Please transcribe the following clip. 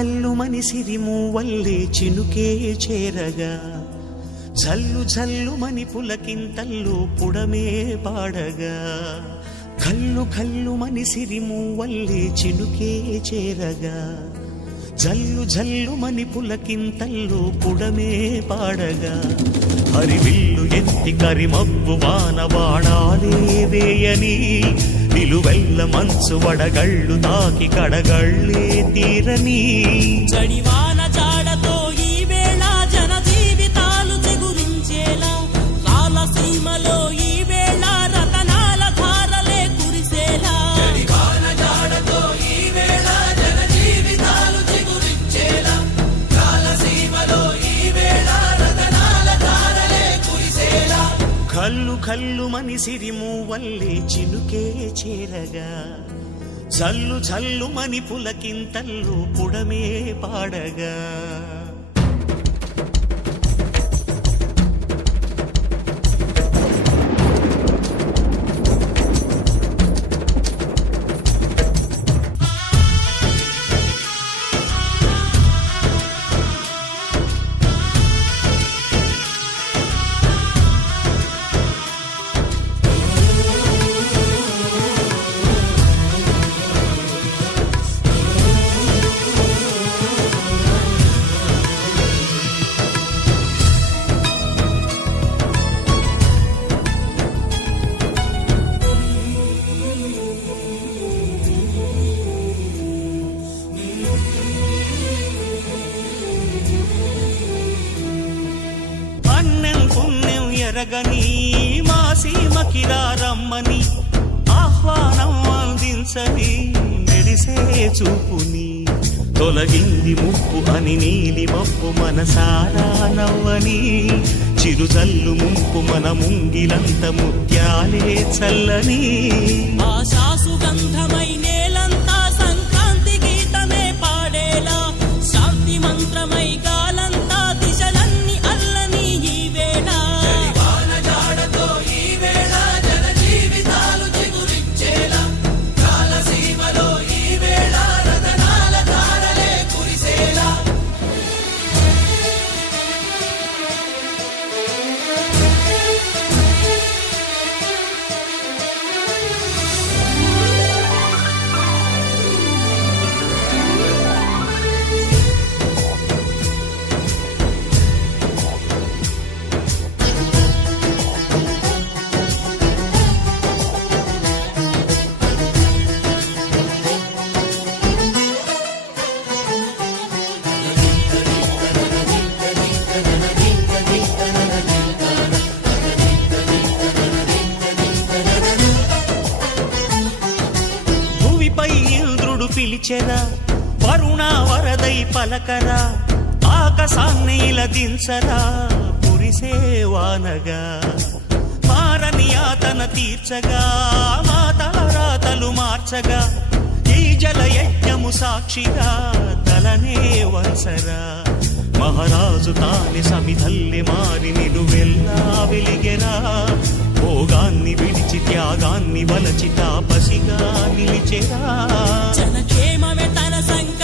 కల్లు మని సిరిమూవల్లే చినుకే చేరగా జల్లు జల్లు మని పులకింతల్లు పుడమే పాడగా కల్లు కల్లు మని సిరిమూవల్లే చినుకే చేరగా జల్లు జల్లు మని పులకింతల్లు పుడమే పాడగా హరివిల్లు ఎత్తి కరిమబ్బు వాన వాడాలే వేయని నిలువెల్ల మంచు వడగళ్ళు తాకి కడగళ్ళే తీరని జడివాన జాడతో ఈ వేళ జన జీవితాలు చిగురించేలా రాలసీమలో ఈ వేళ రతనాల ధారలే కురిసేలా జడివాన జాడతో ఈ వేళ జన జీవితాలు చిగురించేలా రాలసీమలో ఈ వేళ రతనాల ధారలే కురిసేలా కల్లు కల్లు మని సిరిమూవల్లే చినుకే చేరగా జల్లు జల్లు మని పులకింతల్లు పుడమే పాడగా ఎరగని మా సీమకిరా రమ్మని ఆహ్వానం అందించని మెరిసే చూపుని తొలగింది ముప్పు అని నీలి మప్పు మనసారా నవ్వని చిరుజల్లు ముంపు మన ముంగిలంత ముత్యాలే చల్లని ఆశాసు గంధమై నేలంతా సంక్రాంతి గీతమే పాడేలా శాంతి మంత్రమై గాలంతా దిశలన్నీ అల్లని ఈ వేళ జడివాన జాడతో ఈ వేళ జన జీవితాలు చిగురించేలా రాలసీమలో ఈ వేళ రతనాల ధారలే కురిసేలా భూమిపై ఇంద్రుడు పిలిచెరా వరుణ వరదై పలకరా ఆకాశాన్ని ఇలా దించరా పురిసే వానగా మారని ఆతన తీర్చగా మాతల రాతలు మార్చగా ఈ జల యజ్ఞము సాక్షిగా తలనే వంచరా మహారాజు తాని సమిధల్లి మారి నిలువెల్లా వెలిగెరా భోగాన్ని విడిచి త్యాగాన్ని వలచి తాపసిగా నిలిచెరా జనక్షేమమే తన సంకల్పం